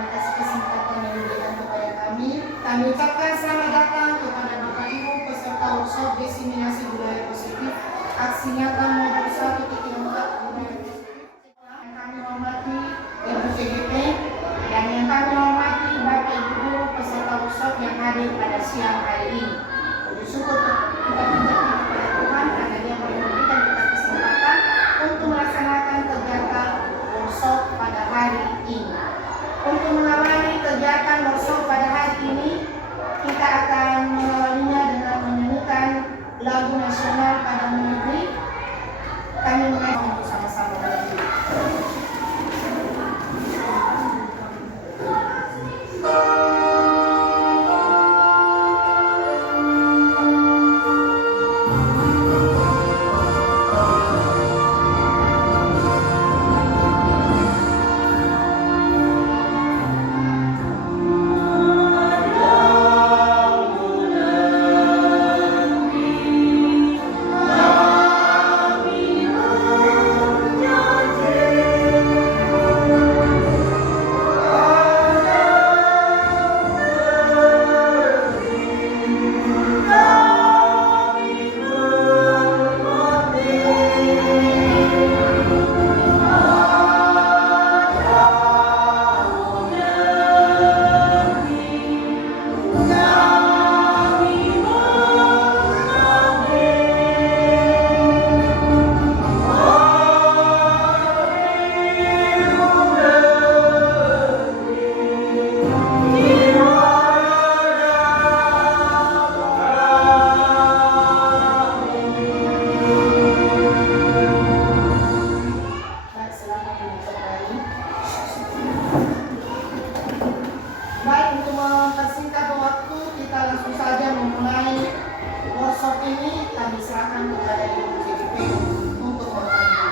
terima kasih kesempatan yang diberikan kepada kami. Kami ucapkan selamat datang kepada Bapak Ibu peserta workshop diseminasi budaya positif aksi nyata modul 1.4 budaya positif. Yang kami hormati Ibu CGP dan yang kami hormati Bapak Ibu guru peserta workshop yang hadir pada siang hari ini. Bersyukur kita kepada Tuhan karena Dia boleh memberikan kita kesempatan untuk melaksanakan kegiatan workshop pada hari ini. Untuk mengawali kegiatan workshop pada hari ini, kita akan mengawalinya dengan menyanyikan lagu nasional pada negeri. Kami mengajak untuk sama-sama bernyanyi. Baik, untuk mempersingkat waktu, kita langsung saja memulai workshop ini. Kami serahkan kepada Ibu CGP untuk memulai.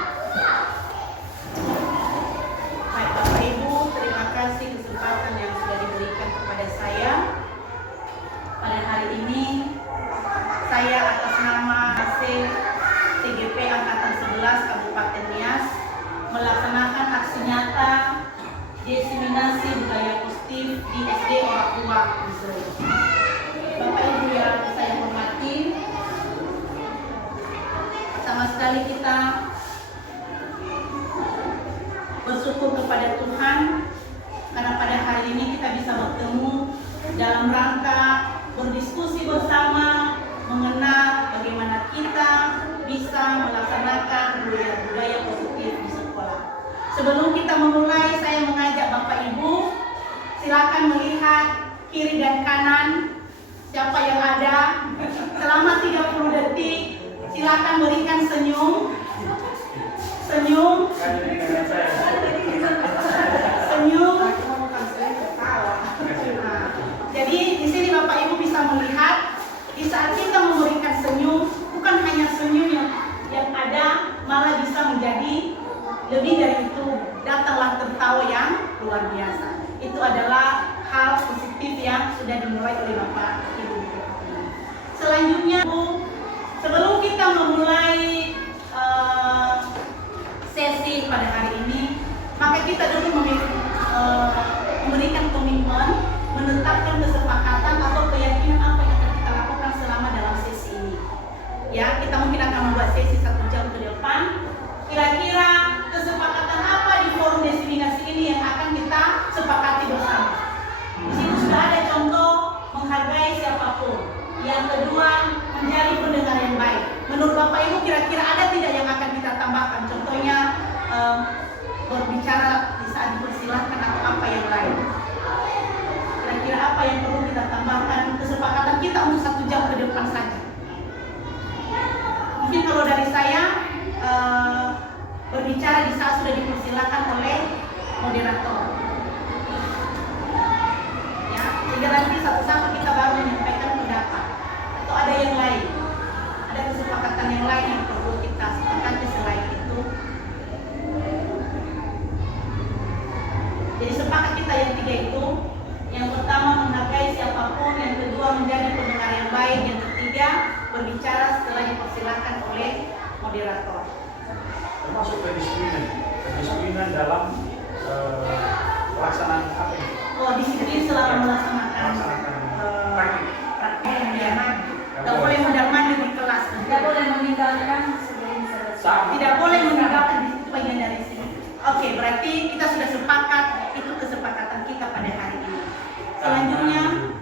Baik Bapak Ibu, terima kasih kesempatan yang sudah diberikan kepada saya. Pada hari ini, saya atas nama AC TGP Angkatan 11 Kabupaten Nias melaksanakan aksi nyata diseminasi budaya positif di SD Orang Tua Missouri. Bapak Ibu yang saya hormati, sama sekali kita bersyukur kepada Tuhan karena pada hari ini kita bisa bertemu dalam rangka berdiskusi bersama mengenal bagaimana kita bisa melaksanakan budaya positif di sekolah. Sebelum kita memulai, saya mengajak Bapak Ibu, silakan melihat kiri dan kanan siapa yang ada. Selama 30 detik, silakan berikan senyum. Senyum. Senyum. Nah, jadi di sini Bapak Ibu bisa melihat di saat kita memberikan senyum, bukan hanya senyum yang ada, malah bisa menjadi lebih dari itu, datanglah tertawa yang luar biasa. Itu adalah hal positif yang sudah dimulai oleh Bapak Ibu. Selanjutnya, Bu, sebelum kita memulai sesi pada hari ini, maka kita dulu memberikan komitmen, menetapkan kesepakatan atau keyakinan apa yang akan kita lakukan selama dalam sesi ini. Ya, kita mungkin akan membuat sesi 1 jam ke depan. Kira-kira kesepakatan apa di forum diseminasi ini yang akan kita sepakati bersama? Di situ sudah ada contoh menghargai siapapun. Yang kedua, menjadi pendengar yang baik. Menurut Bapak Ibu, kira-kira ada tidak yang akan kita tambahkan? Contohnya berbicara di saat dipersilahkan atau apa yang lain. Kira-kira apa yang perlu kita tambahkan? Kesepakatan kita untuk 1 jam ke depan saja. Mungkin kalau dari saya, berbicara di saat sudah dipersilakan oleh moderator. Ya, sehingga nanti satu-satu kita baru menyampaikan pendapat. Atau ada yang lain, ada kesepakatan yang lain yang perlu kita sepakati selain itu. Jadi sepakat kita yang 3 itu. Yang pertama menghargai siapapun, yang kedua menjadi pendengar yang baik, yang ketiga berbicara setelah dipersilakan oleh moderator. Termasuk kedisiplinan dalam pelaksanaan apa ini? Selanjutnya,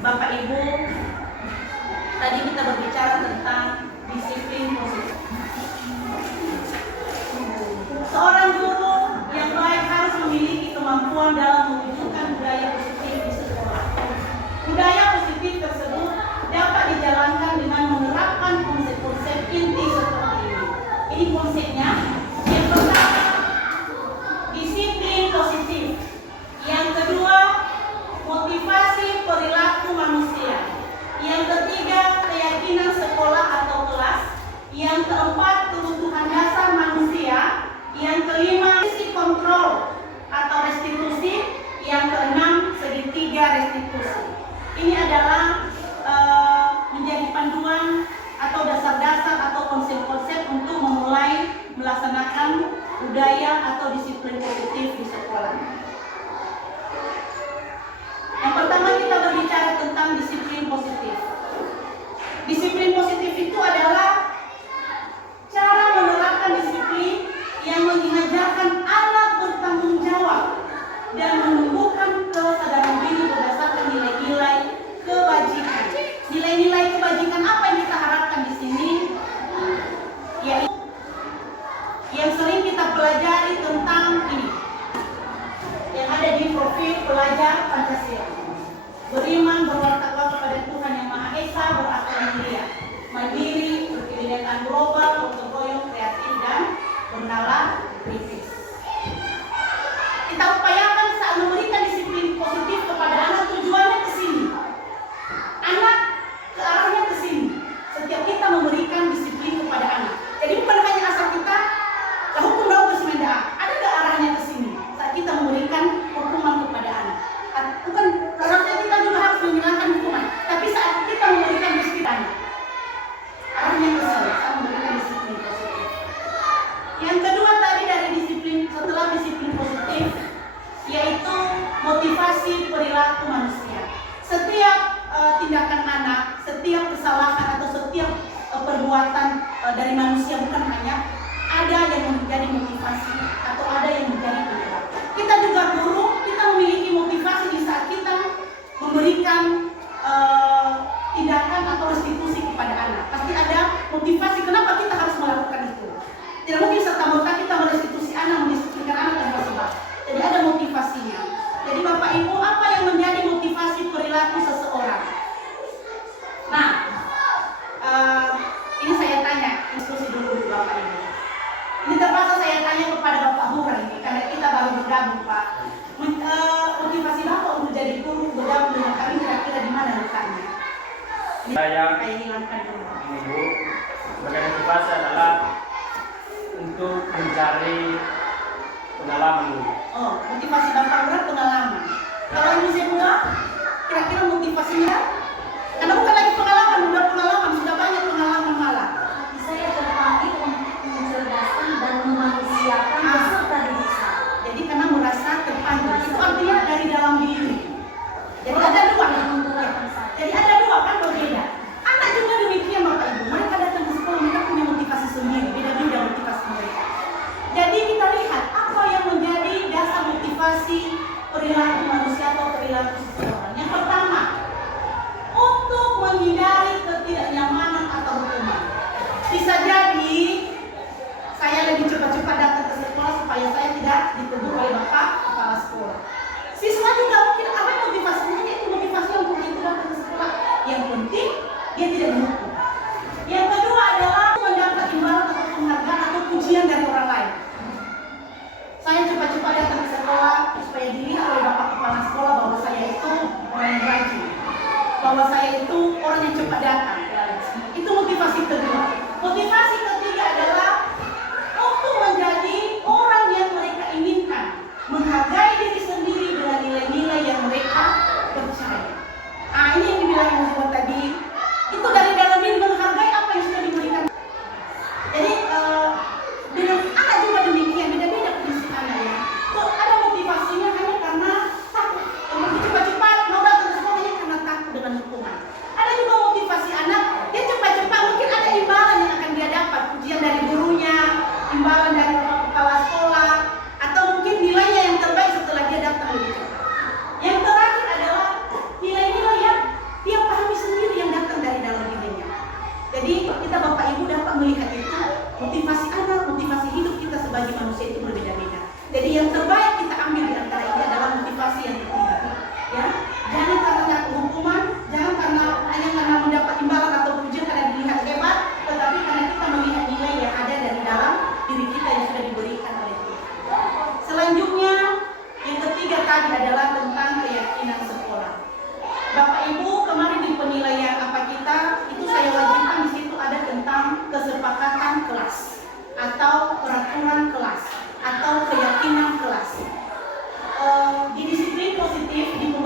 Bapak Ibu, tadi kita berbicara tentang disiplin positif. Seorang guru yang baik harus memiliki kemampuan dalam mewujudkan budaya positif di sekolah. Budaya positif tersebut dapat dijalankan dengan menerapkan konsep-konsep inti seperti ini. Ini konsepnya. Yang pertama, disiplin positif. Yang kedua, motivasi perilaku manusia. Yang ketiga, keyakinan sekolah atau kelas. Yang keempat, kebutuhan dasar manusia. Yang kelima, sisi kontrol atau restitusi. Yang keenam, segitiga restitusi. Ini adalah menjadi panduan atau dasar-dasar atau konsep-konsep untuk memulai melaksanakan budaya atau disiplin positif di sekolah. Yang pertama, kita berbicara tentang disiplin positif. Disiplin positif itu adalah cara menerapkan disiplin yang mengajarkan anak bertanggung jawab dan menumbuhkan kesadaran diri berdasarkan nilai-nilai kebajikan. Nilai-nilai kebajikan apa yang kita harapkan di sini? Yaitu yang sering kita pelajari tentang ini, yang ada di profil pelajar Pancasila. Beriman, bertakwa kepada Tuhan Yang Maha Esa, berakhlak mulia, mandiri, berkebinekaan global, gotong royong, kreatif dan bernalar kritis. Kita upayakan saat memberikan disiplin positif kepada anak, tujuannya ke sini. Anak ke arahnya ke sini. Setiap kita memberikan disiplin kepada anak. Jadi bukan hanya asal kita hukum daun bersemenda. Ada ke arahnya ke sini. Saat kita memberikan hukuman kepada anak. Bukan arahnya kita juga harus menghilangkan hukuman. Tapi saat kita memberikan disiplin, arahnya ke sini. Saat memberikan disiplin positif. Yang kedua tadi dari disiplin, setelah disiplin positif, yaitu motivasi perilaku manusia. Setiap tindakan anak, setiap kesalahan atau setiap perbuatan dari manusia bukan hanya ada yang menjadi motivasi atau ada yang menjadi penggerak. Kita juga guru, kita memiliki motivasi di saat kita memberikan tindakan atau restitusi kepada anak. Pasti ada motivasi kenapa kita harus melakukan itu. Tidak mungkin serta-merta kita merestitusi anak, mendisiplinkan anak tanpa sebab. Jadi ada motivasinya. Jadi Bapak Ibu, apa yang menjadi motivasi perilaku seseorang? Nah, ini saya tanya, diskusi dulu Bapak Ibu. Ini terpaksa saya tanya kepada Bapak Hura ini, karena kita baru bergabung Pak. Motivasi Bapak untuk jadi guru bergabung dengan kami kira-kira di mana letaknya? Saya hilangkan dulu. Ini Bu, sebagai motivasi adalah untuk mencari pengalaman Bu. Oh, motivasi Bapak Hura pengalaman. Kalau Ibu Zebula, kira-kira motivasinya? Karena bukan lagi pengalaman, sudah pengalaman, sudah banyak pengalaman malah. Saya terpanggil untuk mencerdaskan dan memanusiakan peserta didik saya. Jadi karena merasa terpanggil, itu artinya dari dalam diri. Jadi ada dua. Jadi ada dua kan berbeda. Anak juga demikian Bapak Ibu. Mereka datang ke sekolah, mereka punya motivasi sendiri, beda-beda motivasi mereka. Jadi kita lihat apa yang menjadi dasar motivasi perilaku manusia atau perilaku seseorang. Yang pertama,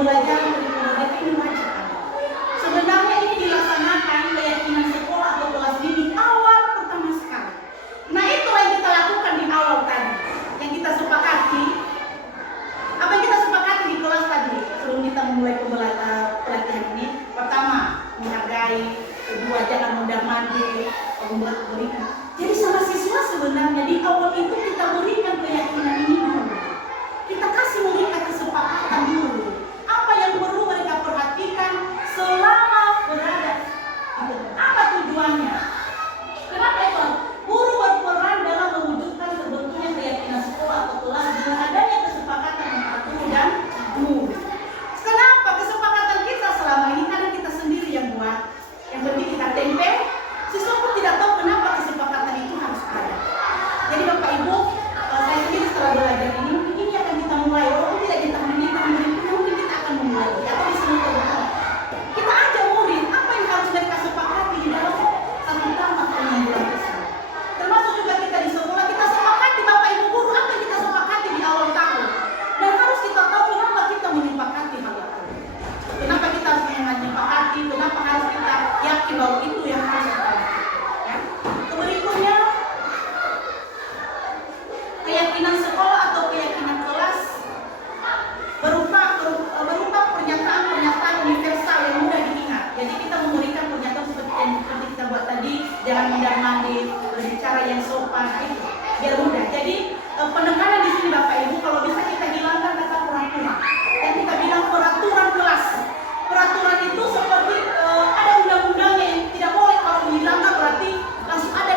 pembelajaran kurikulum merdeka ini wajib ada. Sebenarnya ini dilaksanakan keyakinan sekolah atau kelas ini di awal pertama sekali. Nah, itu yang kita lakukan di awal tadi, yang kita sepakati. Apa yang kita sepakati di kelas tadi sebelum kita memulai pelatihan ini? Pertama, menghargai. Kedua, jangan mondar-mandir, membuat berikan. Jadi sama siswa sebenarnya di awal itu kita berikan keyakinan ini dulu. Kita kasih mereka kesepakatan dulu. Apa yang perlu mereka perhatikan selama berada. Apa tujuannya? Kenapa itu? Guru berperan dalam mewujudkan sebetulnya keyakinan sekolah atau kelas dengan adanya kesepakatan antara guru dan murid. Kenapa kesepakatan kita selama ini karena kita sendiri yang buat? Yang penting kita tempel, siswa pun tidak tahu kenapa kesepakatan itu harus ada. Jadi Bapak Ibu, saya sendiri setelah belajar ini akan kita mulai. Walaupun tidak di tahun ini, tahun berikutnya mungkin kita akan memulai. Atau di semester kita ajak murid apa yang harus mereka sepakati di dalam satu tahun atau 6 bulan tersebut. Termasuk juga kita di sekolah, kita sepakati Bapak Ibu guru apa yang kita sepakati di awal tahun. Dan harus kita tahu kenapa kita menyepakati hal itu. Kenapa kita harus menyepakati, kenapa harus kita yakin bahwa itu yang harus kita lakukan. Ya. Berikutnya, keyakinan sekolah atau keyakinan kelas berupa pernyataan universal yang mudah diingat. Jadi kita memberikan pernyataan seperti yang kita buat tadi, jangan mondar-mandir, berbicara yang sopan, itu biar mudah. Jadi penekanan di sini Bapak Ibu, kalau bisa kita hilangkan kata peraturan. Dan kita bilang peraturan kelas. Peraturan itu seperti ada undang-undangnya yang tidak boleh kalau dihilangkan berarti langsung ada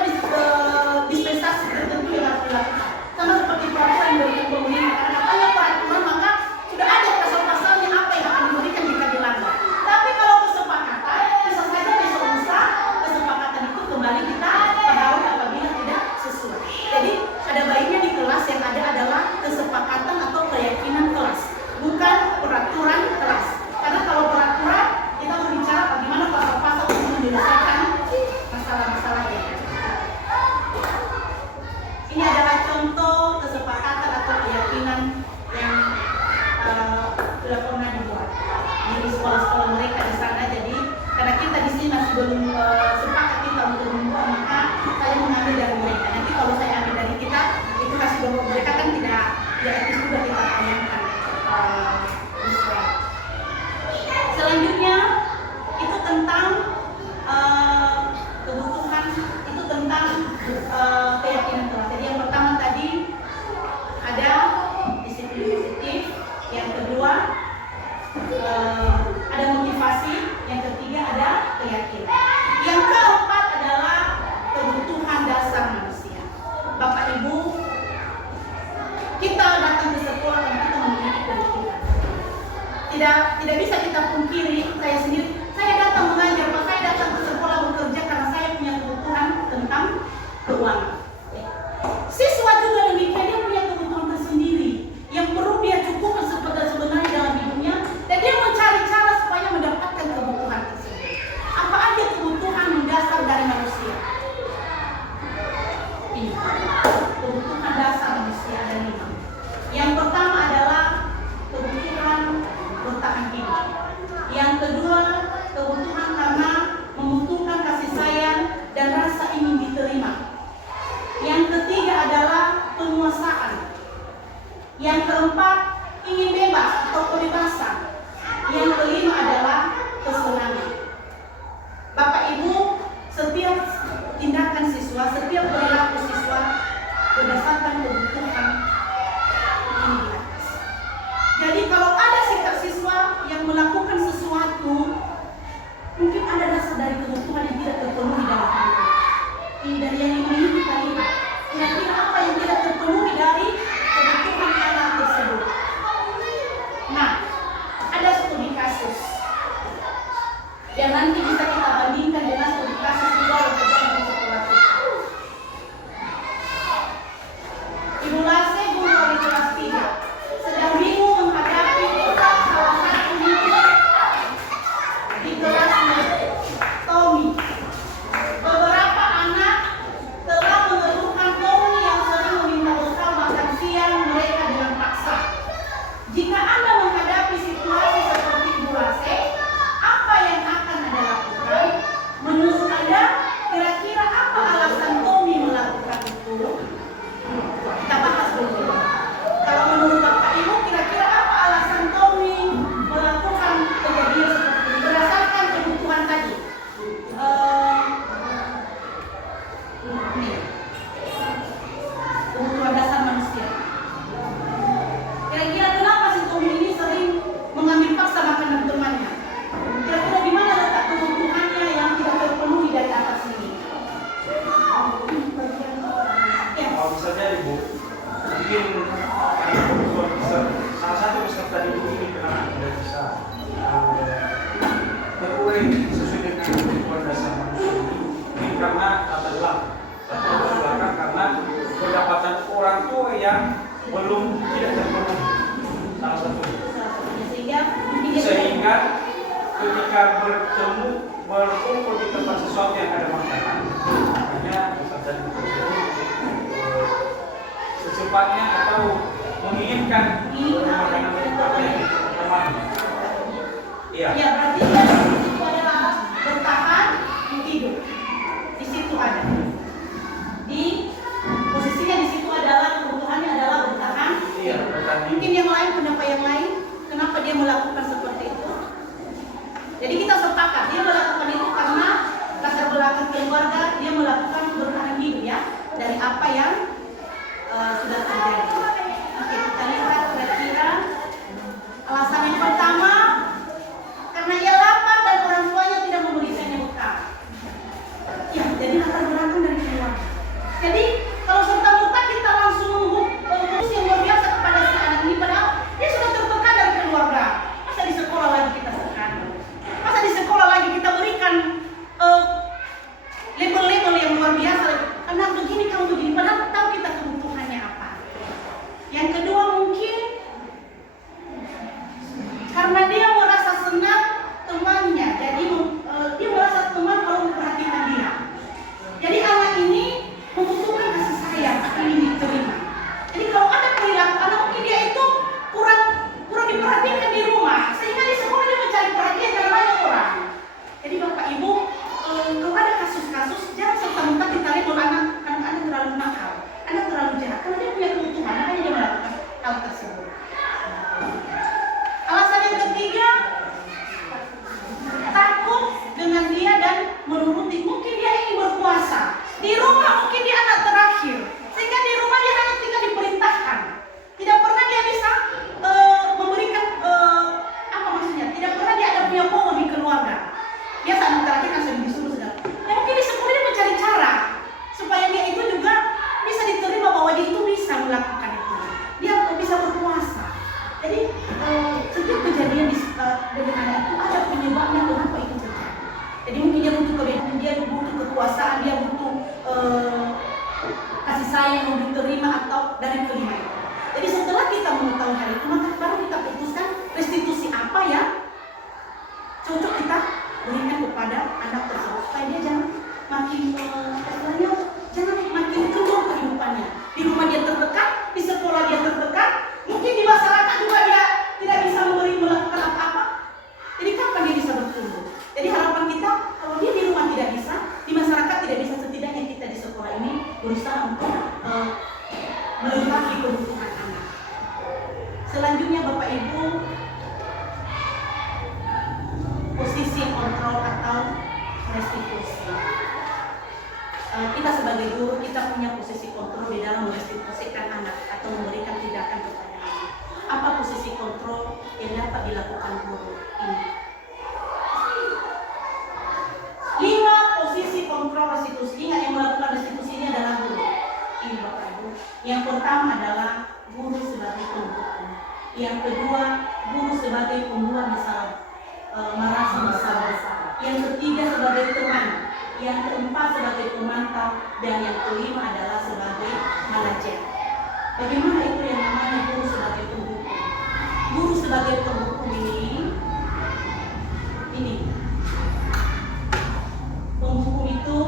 dispensasi tertentu yang harus dilakukan. Sama seperti peraturan yang diberikan pemerintah. Karena katanya peraturan maka sudah ada pasal-pasalnya apa yang akan diberikan jika dilanggar. Tapi kalau kesepakatan bisa saja besok lusa kesepakatan itu kembali kita pahami apabila tidak sesuai. Jadi ada baiknya di kelas yang ada adalah kesepakatan atau keyakinan kelas, bukan peraturan kelas. Karena kalau peraturan kita berbicara bagaimana pasal-pasal untuk menyelesaikan masalah-masalahnya. Ini adalah contoh kesepakatan atau keyakinan yang sudah pernah dibuat di sekolah-sekolah mereka di sana. Jadi karena kita di sini masih belum sepakat kita untuk membuat, maka saya mengambil dari mereka. Nanti kalau saya ambil dari kita, itu kasih bahwa mereka kan tidak etis juga kita tanyakan. Selanjutnya itu tentang kebutuhan, itu tentang keyakinan kelas. Jadi yang pertama tadi ada disiplin positif, yang kedua ada motivasi, yang ketiga ada keyakinan, yang keempat adalah kebutuhan dasar manusia. Bapak Ibu, kita datang ke sekolah karena kita memiliki kebutuhan. Tidak bisa kita pungkiri, saya sendiri, saya datang mengajar, saya datang ke sekolah bekerja karena saya punya kebutuhan tentang keuangan. Siswa juga demikian, dia punya kebutuhan tersendiri yang perlu dia cukupkan sebenarnya dalam hidupnya, dan dia mencari cara supaya mendapatkan kebutuhan tersebut. Apa aja kebutuhan mendasar dari manusia? Ini kebutuhan dasar manusia ada 5. Yang pertama adalah kebutuhan bertahan hidup. Yang kedua, kebutuhan karena membutuhkan kasih sayang dan rasa ingin diterima. Yang ketiga adalah penguasaan. Yang keempat, ingin bebas atau kebebasan. Yang kelima adalah kesenangan. Bapak Ibu, setiap tindakan siswa, setiap perilaku siswa berdasarkan kebutuhan ini di atas. Jadi kalau ada sikap siswa yang melakukan sesuatu, mungkin ada dasar dari kebutuhan yang tidak terpenuhi dalam hidup. Ini dari yang ini kita lihat. Kira-kira apa yang tidak terpenuhi dari kebutuhan anak tersebut. Nah, ada studi kasus yang nanti bisa kita bandingkan dengan studi kasus juga yang terjadi di sekolah kita. Ibu Lase, guru wali kelas 3, sedang bingung menghadapi salah satu murid di kelasnya, Tommy. Beberapa anak telah mengeluhkan Tommy yang sering meminta bekal makan siang mereka dengan paksa. Jika Anda menghadapi situasi seperti kemudian ketika berkumpul di tempat sesuatu yang ada makanan, hanya terjadi secepatnya atau menginginkan makanan apa yang teman. Iya. Ya, berarti dia di situ adalah bertahan hidup. Di situ ada. Di posisinya di situ adalah kebutuhannya adalah bertahan. Iya, bertahan. Mungkin yang lain, kenapa yang lain? Kenapa dia melakukan seperti itu? Jadi kita sepakat dia melakukan itu karena latar belakang keluarga, dia melakukan bertahan hidup ya dari apa yang sudah terjadi. Oke, kita lihat kira-kira alasan yang pertama, karena ia lapar dan orang tuanya tidak memberikannya bekal. Ya, jadi latar belakang dari keluarga. Jadi kalau serta merta kita langsung menghukum yang luar biasa kepada si anak ini, padahal dia sudah tertekan dari keluarga. Masa di sekolah lagi kita tekan? Masa di sekolah lagi kita berikan label-label yang luar biasa? Anak begini, kamu begini, padahal tahu kita kebutuhannya apa. Yang kedua mungkin karena dia merasa senang temannya, jadi dia merasa teman kalau memperhatikan dia. Jadi anak ini membutuhkan kasih sayang, ingin diterima. Jadi kalau ada perilaku anak mungkin dia itu kurang diperhatikan di rumah, sehingga di sekolah dia mencari perhatian dari banyak orang. Jadi Bapak Ibu, kalau ada kasus-kasus jangan serta-merta kita lihat bahwa anak terlalu nakal, anak terlalu jahat, karena dia punya kebutuhan, makanya dia melakukan hal tersebut. Alasan yang ketiga, takut dengan dia dan menuruti. Mungkin dia ingin berkuasa. Di rumah mungkin dia anak terakhir, sehingga di rumah dia hanya tinggal diperintahkan. Tidak pernah dia bisa memberikan apa maksudnya? Tidak pernah dia ada punya power di keluarga. Dia anak terakhir kan sering disuruh sedang. Ya mungkin di sekolah dia mencari cara supaya dia itu juga bisa diterima bahwa dia itu bisa melakukan itu. Dia bisa berkuasa. Jadi setiap kejadian dengan anak itu ada penyebabnya kenapa itu terjadi. Jadi mungkin dia butuh kebebasan, dia butuh kekuasaan, dia butuh kasih sayang yang diterima atau dari kelima itu. Jadi setelah kita mengetahui hal itu, maka baru kita putuskan restitusi apa yang cocok kita berikan kepada anak tersebut supaya dia jangan makin jangan makin keluar kehidupannya. Di rumah dia tertekan, di sekolah dia tertekan, mungkin di masyarakat juga dia tidak bisa melakukan apa-apa. Jadi kapan dia bisa bertumbuh? Jadi harapan kita kalau dia di rumah tidak bisa, di masyarakat tidak bisa, setidaknya kita di sekolah ini berusaha untuk melengkapi kebutuhan anak. Selanjutnya Bapak Ibu, posisi kontrol atau restitusi. Kita sebagai guru, kita punya posisi kontrol di dalam merestitusikan anak atau memberikan tindakan kepada anak. Apa posisi kontrol yang dapat dilakukan guru ini? 5 posisi kontrol restitusi. Ingat, yang melakukan restitusi ini adalah guru. Ini Bapak Ibu. Yang pertama adalah guru sebagai penghukum. Yang kedua, guru sebagai pembuat narasi besar. Yang ketiga sebagai teman. Yang keempat sebagai pemantau. Dan yang kelima adalah sebagai manajer. Bagaimana itu yang namanya guru sebagai penghukum? Guru sebagai penghukum ini penghukum itu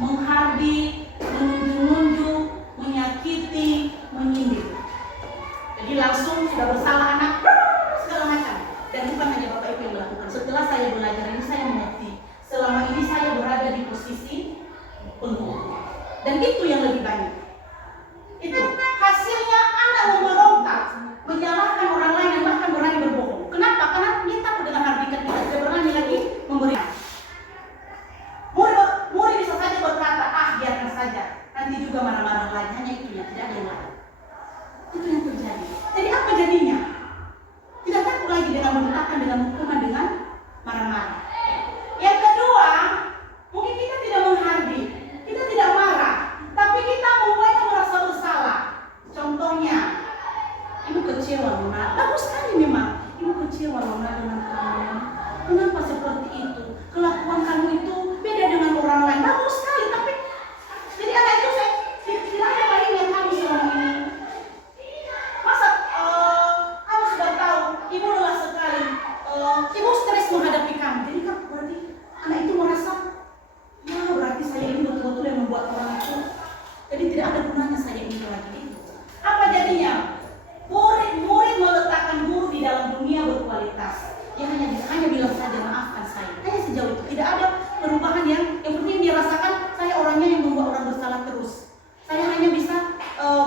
menghardi, menunjuk-nunjuk, menyakiti, menyindir. Jadi langsung sudah bersalah anak segala macam. Dan bukan hanya Bapak Ibu yang melakukan. Setelah saya belajar ini, saya mengerti selama ini saya berada di posisi penghukum. Dan itu yang lebih banyak. Itu hasilnya anak memberontak, menyalahkan orang lain dan bahkan berani berbohong. Kenapa? Karena dia takut dengan hardikan kita, tidak berani lagi memberi. Murid bisa saja berkata, biarkan saja, nanti juga marah-marah lagi. Hanya itu yang tidak ada yang lain. Itu yang terjadi. Jadi apa jadinya? Tidak takut lagi dengan membentakkan, dengan hukuman, dengan marah-marah. Yang kedua, mungkin kita tidak menghardi, kita tidak marah, tapi kita membuatnya merasa bersalah. Contohnya, ibu kecewa Luna, bagus sekali memang. Ibu kecewa Luna dengan kamu. Kenapa seperti itu? Kelakuan kamu itu beda dengan orang lain. Bagus sekali, tapi jadi anak itu tidak ada baiknya kamu selama ini. Masa kamu sudah tahu ibu lelah sekali ibu stres menghadapi kami. Jadi kan berarti anak itu merasa, ya berarti saya ini betul-betul yang membuat orang itu. Jadi tidak ada gunanya saya ini lagi. Apa jadinya? Murid meletakkan guru di dalam dunia berkualitas. Dia hanya bilang saja maafkan saya. Hanya sejauh itu. Tidak ada perubahan yang penting dia rasakan. Saya orangnya yang membuat orang bersalah terus. Saya hanya bisa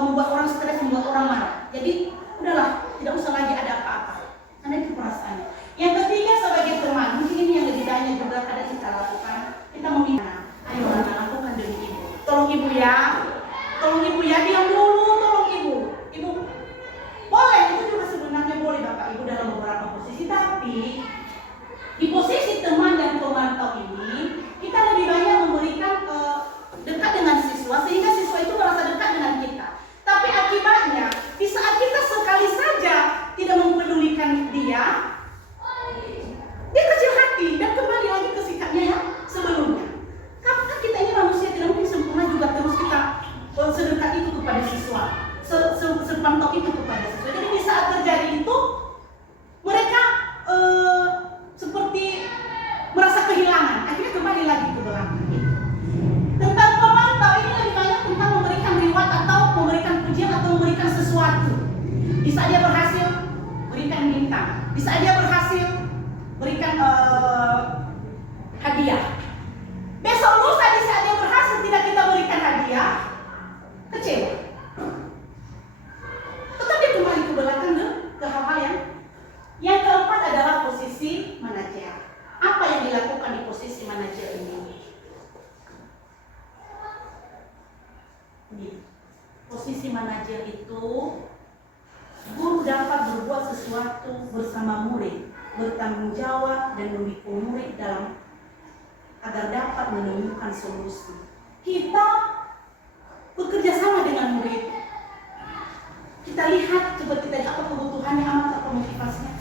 membuat orang stres, membuat orang marah. Jadi udahlah, tidak usah lagi ada apa-apa. Karena itu perasaannya. Yang ketiga sebagai teman, mungkin ini yang lebih banyak juga kadang kita lakukan. Kita meminta, ayo anak lakukan demi ibu. Tolong ibu ya, diam dulu, tolong ibu. Ibu boleh, itu juga sebenarnya boleh Bapak Ibu dalam beberapa posisi. Tapi di posisi teman dan pemantau ini, kita lebih banyak memberikan dekat dengan siswa sehingga siswa itu merasa dekat dengan kita. Tapi akibatnya di saat kita sekali saja tidak mempedulikan dia kecil hati dan kembali lagi ke sikapnya yang sebelumnya. Karena kita ini manusia tidak mungkin sempurna juga terus kita sedekat itu kepada siswa, sepantau itu kepada siswa. Jadi di saat terjadi itu mereka seperti merasa kehilangan, akhirnya kembali lagi ke belakang. Tentang pemantau ini lebih banyak tentang memberikan reward atau memberikan pujian atau memberikan sesuatu. Di saat dia berhasil, berikan bintang. Di saat dia berhasil, berikan hadiah. Besok lusa di saat dia berhasil tidak kita berikan hadiah, kecewa. Tetap dia kembali ke belakang ke hal-hal yang keempat adalah posisi manajer. Apa yang dilakukan di posisi manajer ini? Posisi manajer itu guru dapat berbuat sesuatu bersama murid, bertanggung jawab dan mendukung murid dalam agar dapat menemukan solusi. Kita bekerja sama dengan murid. Kita lihat coba kita apa kebutuhannya, apa motivasinya.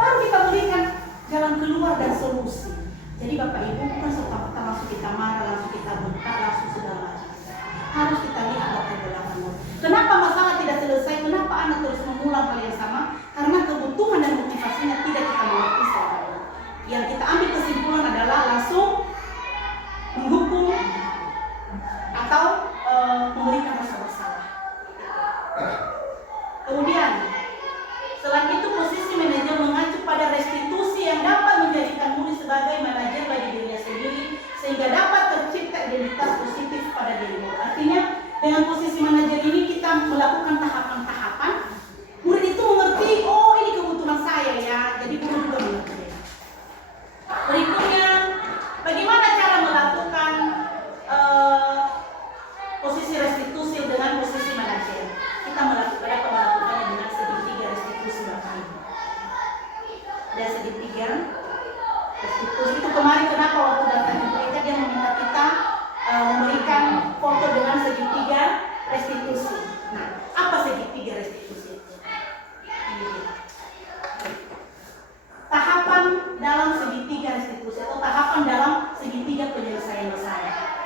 Baru kita berikan jalan keluar dan solusi. Jadi Bapak Ibu bukan serta-merta langsung kita marah, langsung kita bentak, langsung segala macam. Harus kita lihat latar belakangnya. Kenapa masalah tidak selesai? Kenapa anak terus mengulang hal yang sama? Karena kebutuhan dan motivasinya tidak kita mengerti selama ini. Yang kita ambil kesimpulan adalah langsung menghukum atau memberikan rasa bersalah. Kemudian, selain itu posisi manajer mengacu pada restitusi yang dapat menjadikan murid sebagai manajer bagi dirinya sendiri sehingga dapat tercipta identitas positif pada diri murid. Artinya, dengan posisi manajer ini kita melakukan tahapan-tahapan. Murid itu mengerti, oh ini kebutuhan saya ya. Jadi murid juga mengerti. Berikutnya, bagaimana cara melakukan posisi restitusi dengan posisi manajer? Kita melakukannya dengan segitiga restitusi Bapak Ibu. Ada segitiga restitusi itu kemarin kenapa waktu datang di gereja dia meminta kita memberikan foto dengan segitiga restitusi. Nah, apa segitiga restitusi itu? Ini dia. Tahapan dalam segitiga restitusi atau tahapan dalam segitiga penyelesaian dosa.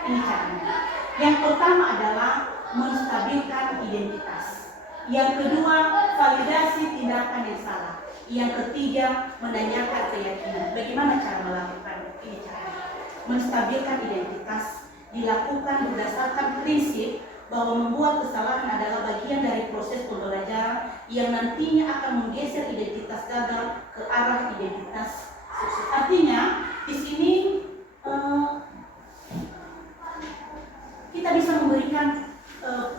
Ini caranya. Yang pertama adalah menstabilkan identitas. Yang kedua, validasi tindakan yang salah. Yang ketiga, menanyakan keyakinan. Bagaimana cara melakukan ini caranya? Menstabilkan identitas dilakukan berdasarkan prinsip bahwa membuat kesalahan adalah bagian dari proses pembelajaran yang nantinya akan menggeser identitas gagal ke arah identitas sukses. Artinya, di sini kita bisa memberikan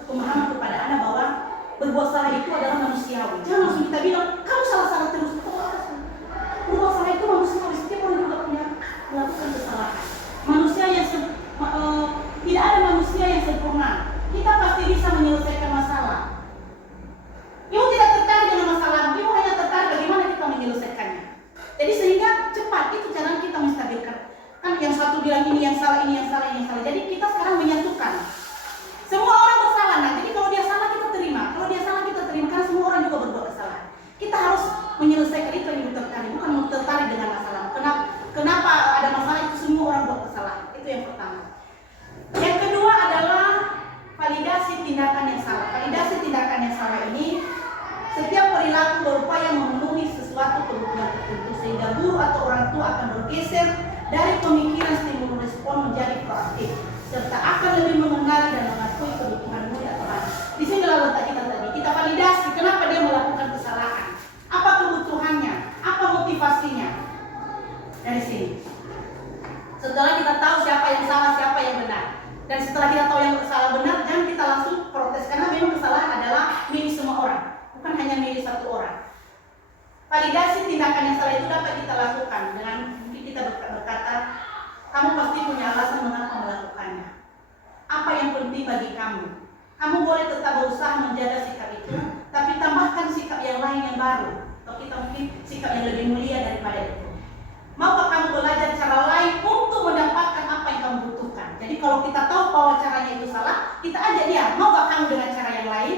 pemahaman kepada anak bahwa berbuat salah itu adalah manusiawi. Jangan langsung kita bilang, kamu salah-salah terus. Berbuat salah itu manusiawi. Setiap orang juga punya melakukan kesalahan. Manusia yang tidak ada manusia yang sempurna. Kita pasti bisa menyelesaikan masalah. Ibu tidak tertarik dengan masalah, ibu hanya tertarik bagaimana kita menyelesaikannya. Jadi sehingga cepat itu cara kita menstabilkan. Kan yang satu bilang ini yang salah, ini yang salah, ini yang salah. Jadi kita sekarang menyatukan. Semua orang bersalah, nah. Jadi kalau dia salah kita terima, kalau dia salah kita terima. Karena semua orang juga berbuat kesalahan. Kita harus menyelesaikan itu yang ibu tertarik, bukan tertarik dengan masalah. Kenapa ada masalah itu semua orang buat kesalahan. Itu yang pertama. Yang kedua adalah validasi tindakan yang salah. Validasi tindakan yang salah ini, setiap perilaku berupaya memenuhi sesuatu kebutuhan tertentu sehingga guru tua akan bergeser dari pemikiran stimulus respon menjadi proaktif, serta akan lebih mengenali dan mengakui kebutuhan murid atau anak. Di sini letak kita tadi, kita validasi kenapa dia melakukan kesalahan, apa kebutuhannya, apa motivasinya. Dari sini. Setelah kita tahu siapa yang salah, siapa yang benar, dan setelah kita tahu yang salah benar, jangan kita langsung protes karena memang kesalahan adalah milik semua orang, bukan hanya milik satu orang. Validasi tindakan yang salah itu dapat kita lakukan dengan mungkin kita berkata, kamu pasti punya alasan mengapa melakukannya. Apa yang penting bagi kamu? Kamu boleh tetap berusaha menjaga sikap itu, tapi tambahkan sikap yang lain yang baru, atau kita mungkin sikap yang lebih mulia daripada itu. Maukah kamu belajar cara lain untuk mendapatkan apa yang kamu butuhkan? Jadi kalau kita tahu bahwa caranya itu salah, kita ajak dia, maukah kamu dengan cara yang lain?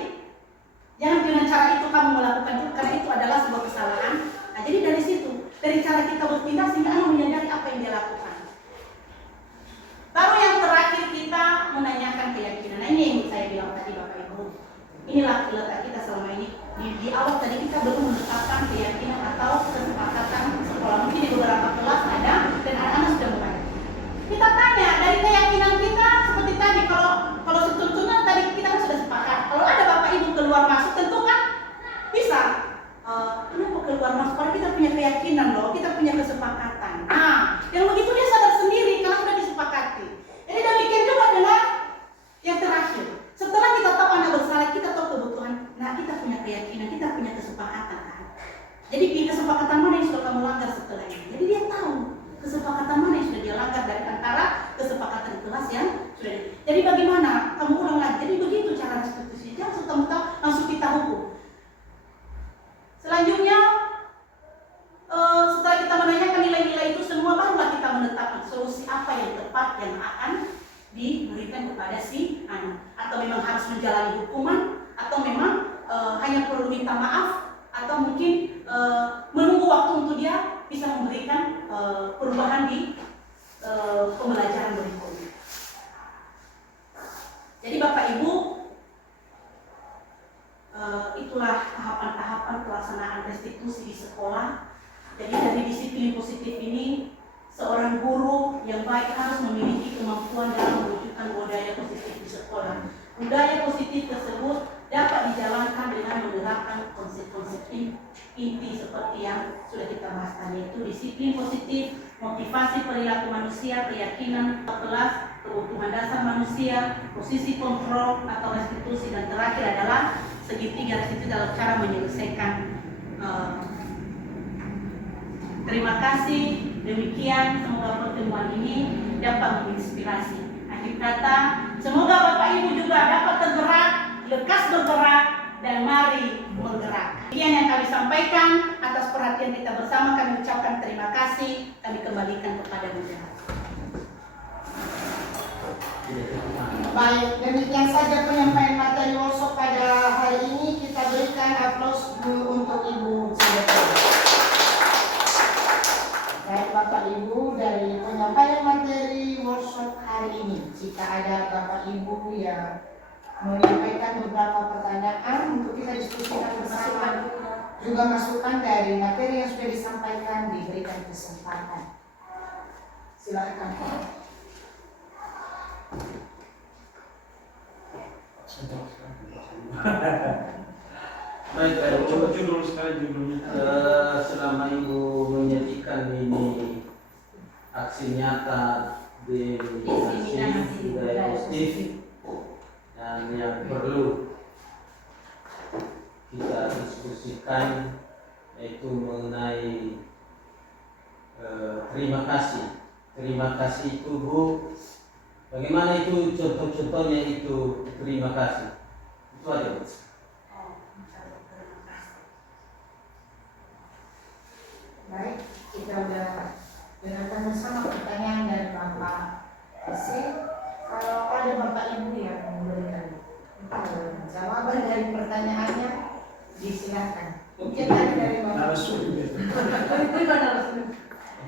Jangan dengan cara itu kamu melakukan itu, karena itu adalah sebuah kesalahan. Nah, jadi dari situ, dari cara kita bertindak sehingga anak menyadari apa yang dia lakukan. Baru yang terakhir kita menanyakan keyakinan. Nah, ini yang saya bilang tadi Bapak Ibu. Inilah letak kita selama ini. Di awal tadi kita belum menetapkan keyakinan atau kesepakatan sekolah. Mungkin di beberapa kelas ada dan anak-anak sudah mulai. Kita tanya dari keyakinan kita seperti tadi, kalau setuntunan tadi kita kan sudah sepakat. Kalau ada Bapak Ibu keluar masuk tentu kan bisa. Kenapa keluar masuk? Karena kita punya keyakinan loh, kita punya kesepakatan. Nah, yang begitu dia sadar sendiri karena sudah disepakati. Jadi demikian juga dengan yang terakhir. Setelah kita tahu anak bersalah, kita tahu kebutuhan. Nah, kita punya keyakinan, kita punya kesepakatan kan. Jadi kesepakatan mana yang sudah kamu langgar setelah ini? Jadi dia tahu kesepakatan mana yang sudah dia langgar dari antara kesepakatan kelas yang sudah. Jadi bagaimana kamu ulang lagi? Jadi begitu cara restitusi. Jangan serta-merta langsung kita hukum. Selanjutnya, setelah kita menanyakan nilai-nilai itu semua, barulah kita menetapkan solusi apa yang tepat yang akan diberikan kepada si anak. Atau memang harus menjalani hukuman, atau memang hanya perlu minta maaf, atau mungkin menunggu waktu untuk dia bisa memberikan perubahan di pembelajaran berikutnya. Jadi Bapak Ibu, itulah tahapan-tahapan pelaksanaan restitusi di sekolah. Jadi dari disiplin positif ini, seorang guru yang baik harus memiliki kemampuan dalam mewujudkan budaya positif di sekolah. Budaya positif tersebut dapat dijalankan dengan menerapkan konsep-konsep inti seperti yang sudah kita bahas tadi, yaitu disiplin positif, motivasi perilaku manusia, keyakinan kelas, kebutuhan dasar manusia, posisi kontrol atau restitusi, dan terakhir adalah segitiga restitusi dalam cara menyelesaikan. Terima kasih. Demikian, semoga pertemuan ini dapat menginspirasi. Akhir kata, semoga Bapak Ibu juga dapat tergerak, lekas bergerak, dan mari menggerak. Demikian yang kami sampaikan. Atas perhatian kita bersama kami ucapkan terima kasih. Kami kembalikan kepada Bunda. Baik, demikian saja penyampaian materi workshop pada hari ini. Kita berikan aplaus untuk Ibu Sekretari. Baik Bapak Ibu, dari penyampaian materi workshop hari ini, jika ada Bapak Ibu yang menyampaikan beberapa pertanyaan untuk kita diskusikan bersama, juga masukan dari materi yang sudah disampaikan, diberikan kesempatan. Silakan. Baik, Coba judul sekali judulnya. selama Ibu menyajikan ini aksi nyata desiminasi budaya positif dan yang perlu kita diskusikan yaitu mengenai terima kasih. Terima kasih itu Bu. Bagaimana itu contoh-contohnya itu terima kasih? Itu aja Bu. Baik, kita sudah dengarkan bersama pertanyaan dari Bapak Isi. Kalau ada Bapak Ibu yang memberikan jawaban dari pertanyaannya, disilakan. Mungkin dari Bapak. Narasumber.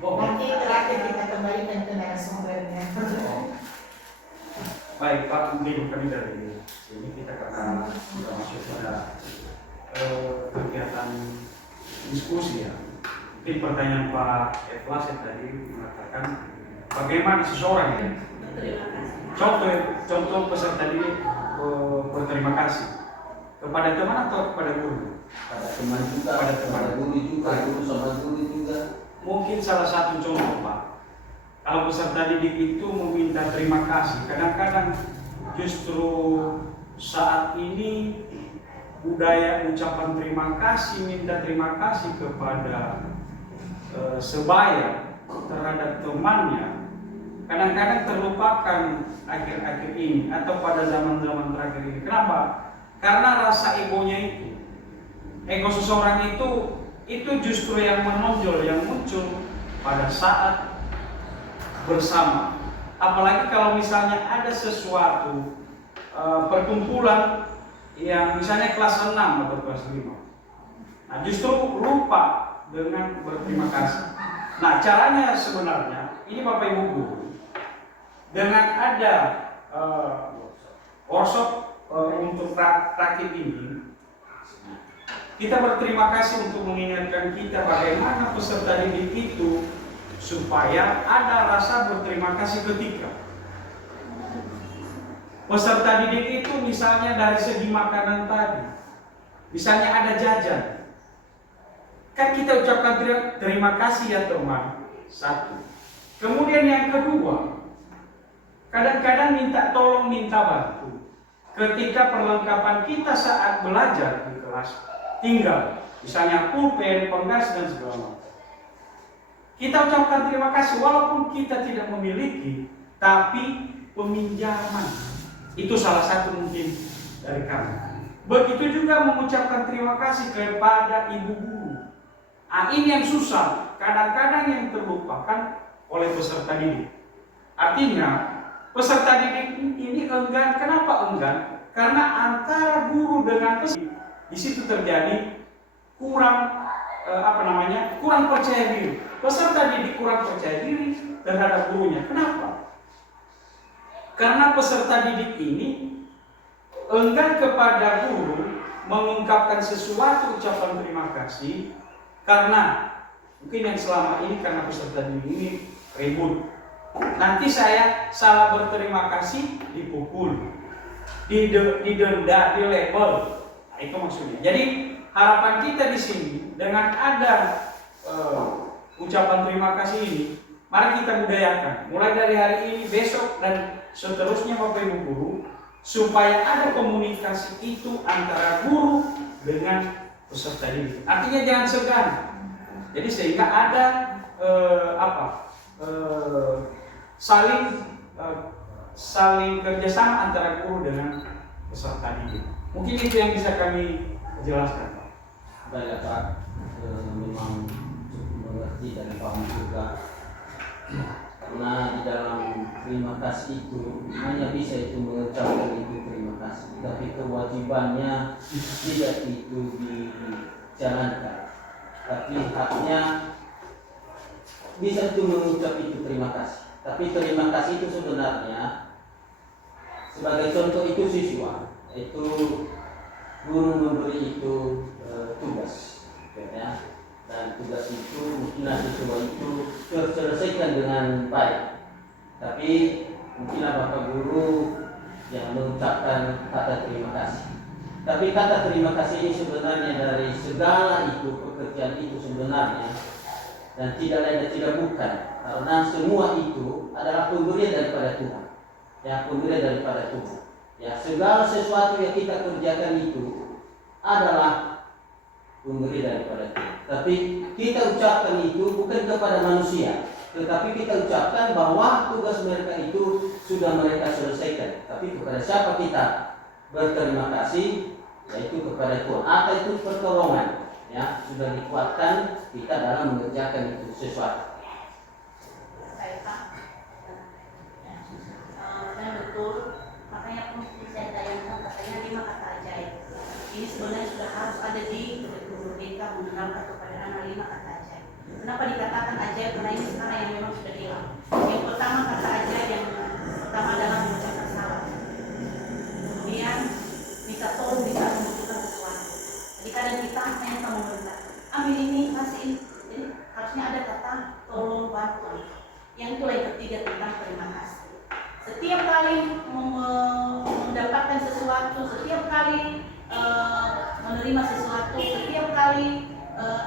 Nanti terakhir kita kembalikan ke narasumbernya. Baik Pak, mungkin kami dari sini kita karena sudah masuk pada kegiatan diskusi ya. mungkin pertanyaan Pak Evlas yang tadi mengatakan bagaimana seseorang ya Terima kasih. contoh peserta didik berterima kasih kepada teman atau kepada guru? Pada teman juga, Pada pada teman. guru juga, guru sama guru juga. Mungkin salah satu contoh Pak, kalau peserta didik itu meminta terima kasih, kadang-kadang justru saat ini budaya ucapan terima kasih, minta terima kasih kepada sebaya terhadap temannya kadang-kadang terlupakan akhir-akhir ini atau pada zaman-zaman terakhir ini. Kenapa? Karena rasa egonya itu, ego seseorang itu justru yang menonjol, yang muncul pada saat bersama. Apalagi kalau misalnya ada sesuatu perkumpulan yang misalnya kelas 6 atau kelas 5. Nah, justru lupa dengan berterima kasih. Nah, caranya sebenarnya ini Bapak Ibu guru, dengan ada workshop untuk rakit ini, kita berterima kasih untuk mengingatkan kita bagaimana peserta didik itu supaya ada rasa berterima kasih ketika peserta didik itu misalnya dari segi makanan tadi, misalnya ada jajan, kan kita ucapkan terima kasih ya teman, satu. Kemudian yang kedua, kadang-kadang minta tolong, minta bantu. Ketika perlengkapan kita saat belajar di kelas tinggal, misalnya pulpen, penggas dan segala macam. Kita ucapkan terima kasih walaupun kita tidak memiliki, tapi peminjaman itu salah satu mungkin dari kami. Begitu juga mengucapkan terima kasih kepada ibu guru. Nah, ini yang susah, kadang-kadang yang terlupakan oleh peserta didik. Artinya peserta didik ini enggan. Kenapa enggan? Karena antara guru dengan peserta di situ terjadi kurang kurang percaya diri. Peserta didik kurang percaya diri terhadap gurunya. Kenapa? Karena peserta didik ini enggan kepada guru mengungkapkan sesuatu ucapan terima kasih karena mungkin yang selama ini karena peserta didik ini ribut. Nanti saya salah berterima kasih dipukul, didenda, dilabel. Nah, itu maksudnya. Jadi harapan kita di sini dengan ada ucapan terima kasih ini, mari kita budayakan. Mulai dari hari ini, besok dan seterusnya Bapak Ibu guru, supaya ada komunikasi itu antara guru dengan peserta didik. Artinya jangan segan. Jadi sehingga ada saling kerjasama antara guru dengan peserta didik. Mungkin itu yang bisa kami jelaskan, Pak. Baik Pak, memang cukup mengerti dan paham juga. Karena di dalam terima kasih itu hanya bisa itu mengucapkan itu terima kasih, tapi kewajibannya tidak itu dijalankan. Tapi haknya bisa itu mengucap itu terima kasih. Tapi terima kasih itu sebenarnya sebagai contoh itu siswa, itu guru memberi itu tugas, ya. Dan tugas itu mungkin siswa itu terselesaikan dengan baik. Tapi mungkin Bapak guru yang mengucapkan kata terima kasih. Tapi kata terima kasih ini sebenarnya dari segala itu pekerjaan itu sebenarnya dan tidak lain dan tidak bukan, karena semua itu adalah pemberian daripada Tuhan. Ya, pemberian daripada Tuhan. Ya, segala sesuatu yang kita kerjakan itu adalah pemberian daripada Tuhan. Tapi kita ucapkan itu bukan kepada manusia, tetapi kita ucapkan bahwa tugas mereka itu sudah mereka selesaikan. Tapi kepada siapa kita berterima kasih? Yaitu kepada Tuhan. Atau itu pertolongan. Ya, sudah dikuatkan kita dalam mengerjakan itu sesuatu. Saya Pak, saya betul, makanya pun saya tayangkan katanya 5 kata ajaib. Ini sebenarnya sudah harus ada di kurikulum kita mengenalkan kepada anak 5 kata ajaib. Kenapa dikatakan ajaib? Karena ini sekarang yang memang sudah hilang. Yang pertama kata ajaib yang pertama adalah mengucapkan salam. Kemudian minta tolong di saat membutuhkan sesuatu. Jadi kadang kita hanya sama minta, ambil ini, kasih ini. Jadi kata tolong bantuan. Yang itulah yang ketiga tentang terima kasih. Setiap kali mendapatkan sesuatu, setiap kali menerima sesuatu, setiap kali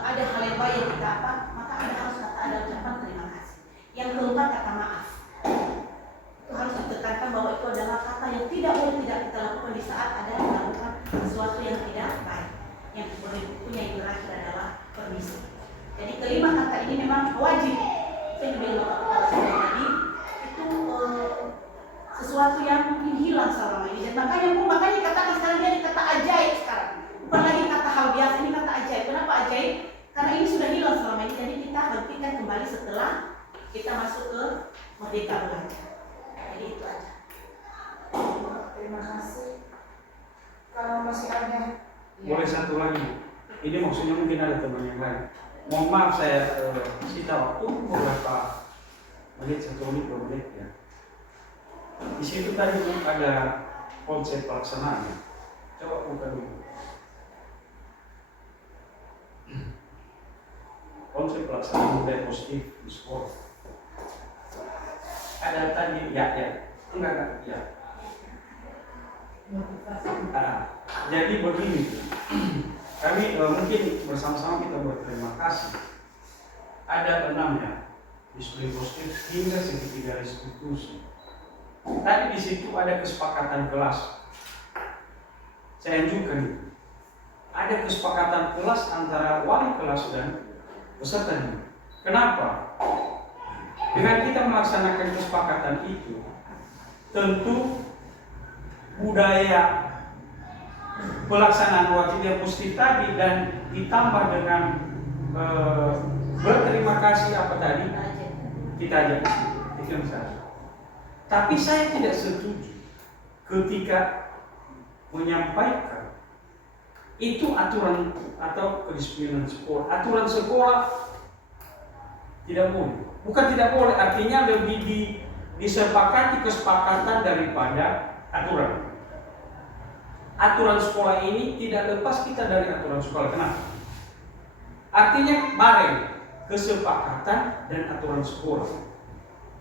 ada hal yang baik yang kita apa, maka ada ucapan terima kasih. Yang keempat, kata maaf. Itu harus ditekankan bahwa itu adalah kata yang tidak boleh tidak kita lakukan di saat ada melakukan sesuatu yang tidak baik. Yang berikutnya yang terakhir adalah permisi. Jadi kelima kata ini memang wajib. Saya bilang Bapak Kepala Sekolah tadi itu sesuatu yang mungkin hilang selama ini, dan makanya katakan sekarang jadi kata ajaib sekarang, bukan lagi kata hal biasa, ini kata ajaib. Kenapa ajaib? Karena ini sudah hilang selama ini, jadi kita bangkitkan kembali setelah kita masuk ke Merdeka Belajar. Jadi itu aja. Terima kasih. Kalau masih ada, Boleh satu lagi. Ini maksudnya mungkin ada teman yang lain. Mohon maaf saya sita waktu beberapa menit, 1 menit, 2 menit ya. Di situ tadi ada konsep pelaksanaannya. Coba buka dulu. Konsep pelaksanaan budaya positif di sekolah. Ada tadi enggak ya. Jadi begini, kami mungkin bersama-sama kita berterima kasih. Ada 6 ya, disiplin positif hingga segitiga restitusi. Tadi di situ ada kesepakatan kelas. Saya anjurkan itu. Ada kesepakatan kelas antara wali kelas dan peserta didik. Kenapa? Dengan kita melaksanakan kesepakatan itu, tentu budaya pelaksanaan wajib yang positif tadi dan ditambah dengan berterima kasih apa tadi kita ajak itu yang saya. Tapi saya tidak setuju ketika menyampaikan itu aturan atau kedisiplinan sekolah. Aturan sekolah tidak boleh. Bukan tidak boleh, artinya lebih disepakati kesepakatan daripada aturan. Aturan sekolah ini tidak lepas kita dari aturan sekolah. Kenapa? Artinya bareng kesepakatan dan aturan sekolah.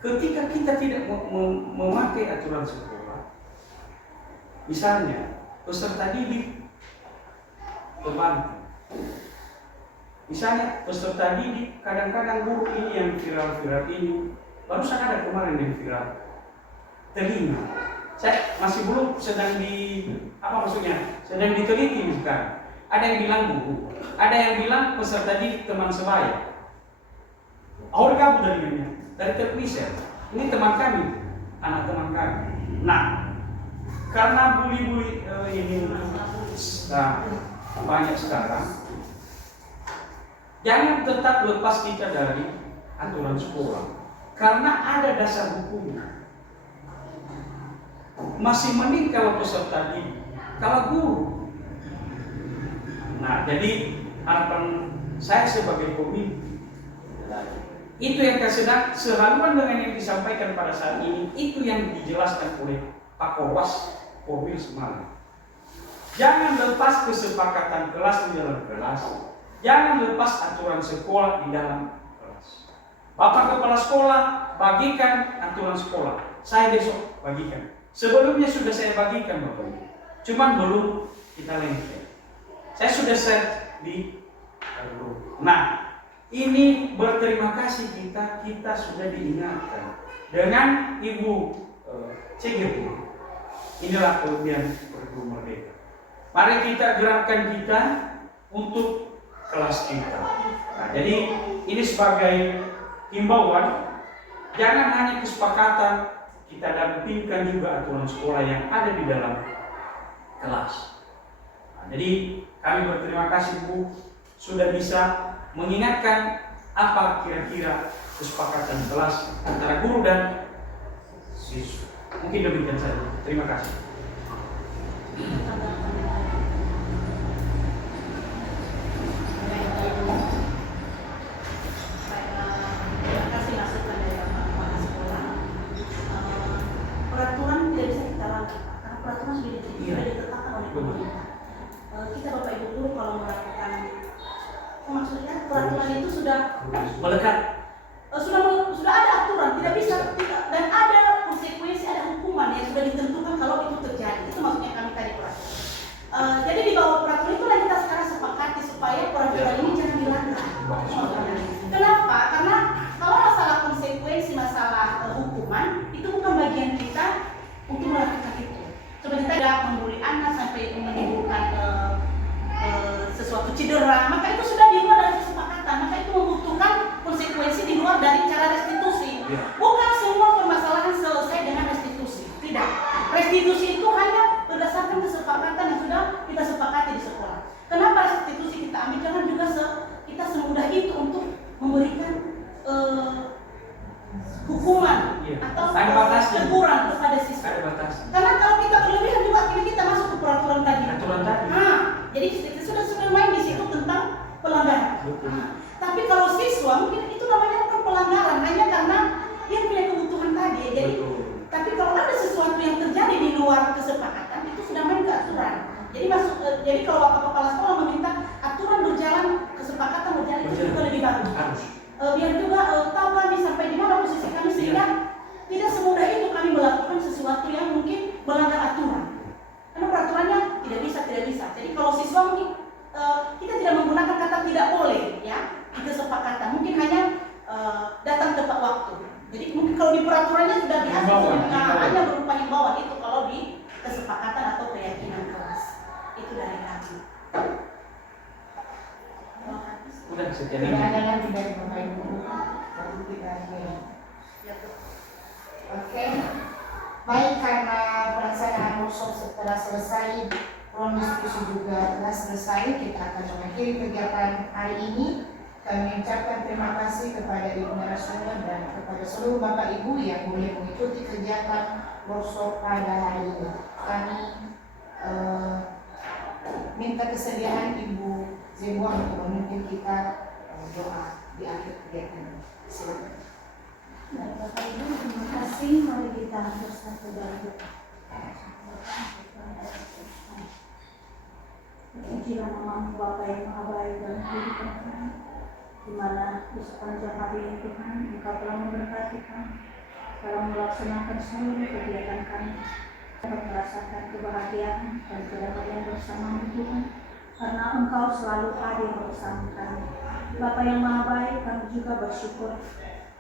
Ketika kita tidak memakai aturan sekolah, misalnya peserta didik terbantu. Misalnya peserta didik, kadang-kadang guru ini yang viral-viral ini, barusan ada kemarin yang viral, telinga. Saya masih belum sedang diteliti sekarang. Ada yang bilang guru, ada yang bilang peserta didik teman sebaya. Awal kamu dari terpisah. Ini teman kami, anak teman kami. Nah, karena bully-bully ini banyak sekarang, jangan tetap lepas kita dari aturan sekolah, karena ada dasar hukumnya. Masih mending kalau peserta didik, kalau guru. Nah, jadi harapan saya sebagai pemimpin itu yang sedang sehaluan dengan yang disampaikan pada saat ini, itu yang dijelaskan oleh Pak Korwas Formil semalam. Jangan lepas kesepakatan kelas di dalam kelas, jangan lepas aturan sekolah di dalam kelas. Bapak Kepala Sekolah bagikan aturan sekolah, saya besok bagikan. Sebelumnya sudah saya bagikan Bapak, cuman belum kita lengket. Saya sudah share di grup. Nah, ini berterima kasih kita sudah diingatkan dengan Ibu CGP. Inilah kelebihan Kurikulum Merdeka. Mari kita gerakkan kita untuk kelas kita. Nah, jadi ini sebagai himbauan, jangan hanya kesepakatan, kita dampingkan juga aturan sekolah yang ada di dalam kelas. Nah, jadi kami berterima kasih Bu sudah bisa mengingatkan apa kira-kira kesepakatan kelas antara guru dan siswa. Mungkin demikian saja. Terima kasih. Terima kasih masukan dari Bapak Kepala Sekolah. Peraturan tidak bisa kita langgar, karena peraturan sudah ditetapkan oleh pemerintah. Kita Bapak Ibu guru kalau melakukan, maksudnya peraturan itu sudah Melekat. sudah ada aturan, tidak bisa tidak, dan ada konsekuensi, ada hukuman yang sudah ditentukan kalau itu terjadi. Itu maksudnya kami tadi peraturan. Jadi di bawah peraturan itulah kita sekarang sepakati supaya peraturan ini jangan dilanggar. Kenapa? Karena kalau masalah konsekuensi, masalah hukuman itu bukan bagian kita untuk melakukan itu. Seperti tidak membuli anak sampai menimbulkan sesuatu cedera, maka itu sudah di luar dari kesepakatan. Maka itu membutuhkan konsekuensi di luar dari cara restitusi. Bukan semua permasalahan selesai dengan restitusi. Tidak. Restitusi itu hanya berdasarkan kesepakatan yang sudah kita sepakati di sekolah. Kenapa restitusi kita ambil? Jangan juga kita semudah itu untuk memberikan hukuman atau teguran kepada siswa. Karena kalau kita berlebihan juga akhirnya kita masuk ke peraturan tadi. Jadi kita sudah main di situ tentang pelanggaran. Tapi kalau siswa mungkin itu namanya bukan pelanggaran, hanya karena dia punya kebutuhan tadi. Jadi, tapi kalau ada sesuatu yang terjadi di luar kesepakatan itu sudah main ke aturan. Jadi kalau kepala sekolah meminta aturan berjalan, kesepakatan berjalan itu juga lebih bagus. Biar juga tahu kami sampai di mana posisi kami sehingga tidak semudah itu kami melakukan sesuatu yang mungkin melanggar aturan. Karena peraturannya tidak bisa. Jadi kalau siswa mungkin kita tidak menggunakan kata tidak boleh, ya, di kesepakatan. Mungkin hanya datang tepat waktu. Jadi mungkin kalau di peraturannya sudah hanya berupa himbauan itu kalau di kesepakatan atau keyakinan kelas. Itu dari kami. Udah sekian Tidak ini. ada lagi dari Bapak Ibu. Oke. Baik, karena pelaksanaan workshop telah selesai, ruang diskusi juga telah selesai, kita akan mengakhiri kegiatan hari ini. Kami mengucapkan terima kasih kepada Ibu narasumber dan kepada seluruh Bapak Ibu yang boleh mengikuti kegiatan workshop pada hari ini. Kami minta kesediaan Ibu Zebua untuk memimpin kita doa di akhir kegiatan. Silakan. Baik Bapak Ibu, terima kasih. Mari kita bersatu dalam doa. Pujilah nama Bapa yang Maha Baik dan kehidupan kami, di mana di sepanjang hari ini Tuhan Engkau telah memberkati kami dalam melaksanakan seluruh kegiatan kami, dapat merasakan kebahagiaan dan kedamaian bersama Tuhan, karena Engkau selalu hadir bersama kami. Bapa yang Maha Baik, kami juga bersyukur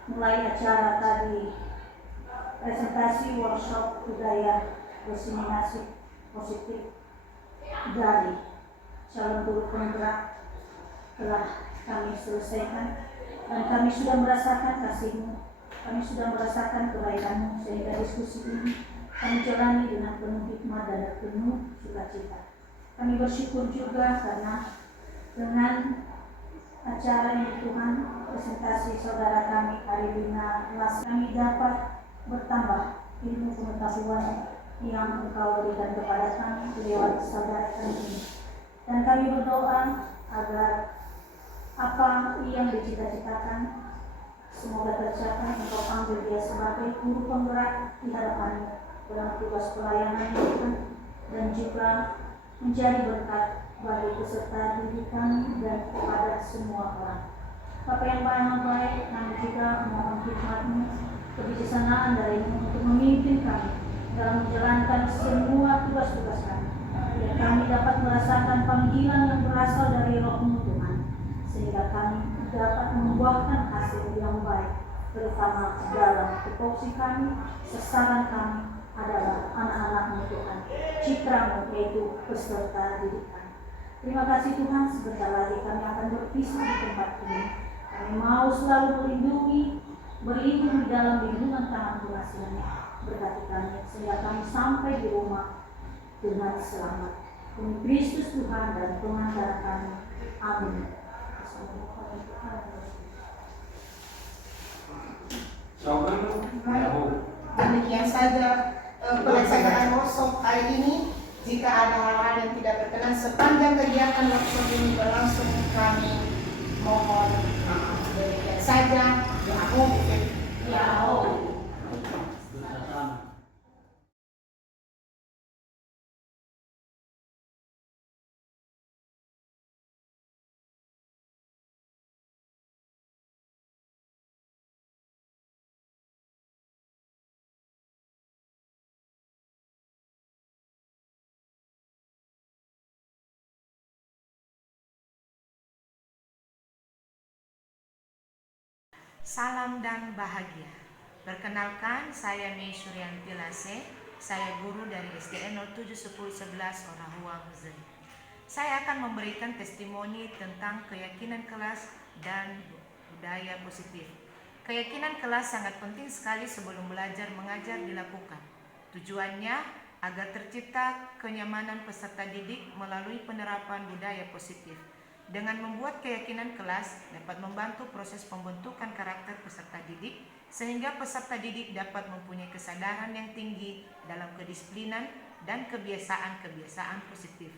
mulai acara tadi, presentasi workshop budaya diseminasi positif dari calon guru penggerak telah kami selesaikan, dan kami sudah merasakan kasih-Mu, kami sudah merasakan kebaikan-Mu, sehingga diskusi ini kami jalani dengan penuh hikmat dan penuh sukacita. Kami bersyukur juga karena dengan acara ini Tuhan, presentasi saudara kami Arilina Las, kami dapat bertambah ilmu pengetahuan yang Engkau berikan kepada kami lewat saudara kami ini. Dan kami berdoa agar apa yang dicita-citakan semoga tercapai. Engkau panggil dia sebagai guru penggerak di hadapan dalam tugas pelayanan Tuhan, dan juga menjadi berkat bagi peserta didik kami dan kepada semua orang. Bapa yang baik, kami juga mohon hikmat-Mu, kebijaksanaan dari-Mu untuk memimpin kami dalam menjalankan semua tugas-tugas kami, biar kami dapat merasakan panggilan yang berasal dari Roh-Mu Tuhan, sehingga kami dapat membuahkan hasil yang baik, terutama dalam tupoksi kami, sasaran kami adalah anak-anak-Mu Tuhan, citra-Mu yaitu peserta didik kami. Terima kasih Tuhan, sebentar lagi kami akan berpisah di tempat ini. Kami mau selalu berlindung di dalam lindungan tangan kasih-Mu. Berkati kami sehingga kami sampai di rumah dengan selamat. Demi Kristus Tuhan dan pengantar kami. Amin. Demikian saja pelaksanaan workshop hari ini. Jika ada hal-hal yang tidak berkenan sepanjang kegiatan workshop ini berlangsung, kami mohon maaf. Demikian saja. Ya, Salam dan bahagia. Perkenalkan, saya Mei Suryanti Lase. Saya guru dari SDN 071011 Orahua Muzai. Saya akan memberikan testimoni tentang keyakinan kelas dan budaya positif. Keyakinan kelas sangat penting sekali sebelum belajar mengajar dilakukan. Tujuannya agar tercipta kenyamanan peserta didik melalui penerapan budaya positif. Dengan membuat keyakinan kelas dapat membantu proses pembentukan karakter peserta didik, sehingga peserta didik dapat mempunyai kesadaran yang tinggi dalam kedisiplinan dan kebiasaan-kebiasaan positif.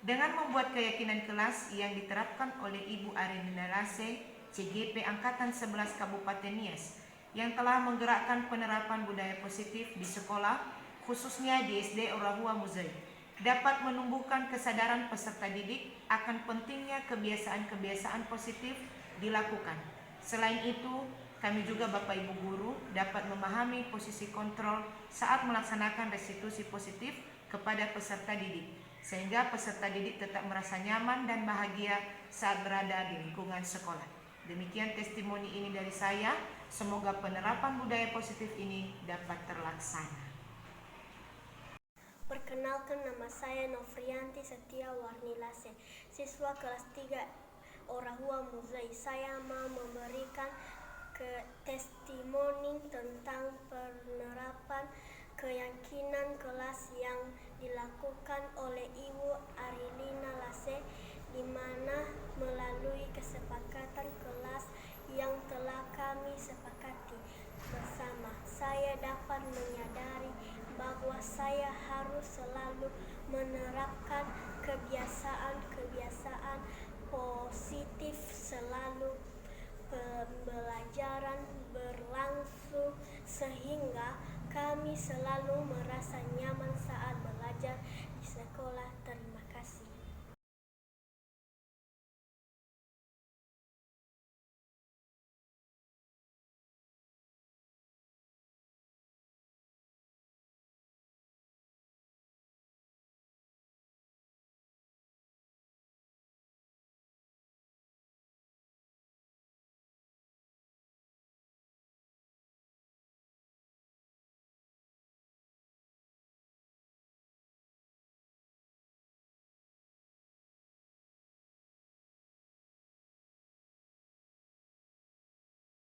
Dengan membuat keyakinan kelas yang diterapkan oleh Ibu Arinina Lase, CGP Angkatan 11 Kabupaten Nias, yang telah menggerakkan penerapan budaya positif di sekolah, khususnya di SD Orahua Muzai, dapat menumbuhkan kesadaran peserta didik akan pentingnya kebiasaan-kebiasaan positif dilakukan. Selain itu, kami juga Bapak Ibu Guru dapat memahami posisi kontrol saat melaksanakan restitusi positif kepada peserta didik, sehingga peserta didik tetap merasa nyaman dan bahagia saat berada di lingkungan sekolah. Demikian testimoni ini dari saya, semoga penerapan budaya positif ini dapat terlaksana. Perkenalkan, nama saya Novrianti Setia Warni Lase, siswa kelas 3 Orahua Muzai. Saya mau memberikan testimoni tentang penerapan keyakinan kelas yang dilakukan oleh Ibu Arilina Lase, di mana melalui kesepakatan kelas yang telah kami sepakati bersama, saya dapat menyadari bahwa saya harus selalu menerapkan kebiasaan-kebiasaan positif selalu pembelajaran berlangsung, sehingga kami selalu merasa nyaman saat belajar di sekolah. Terima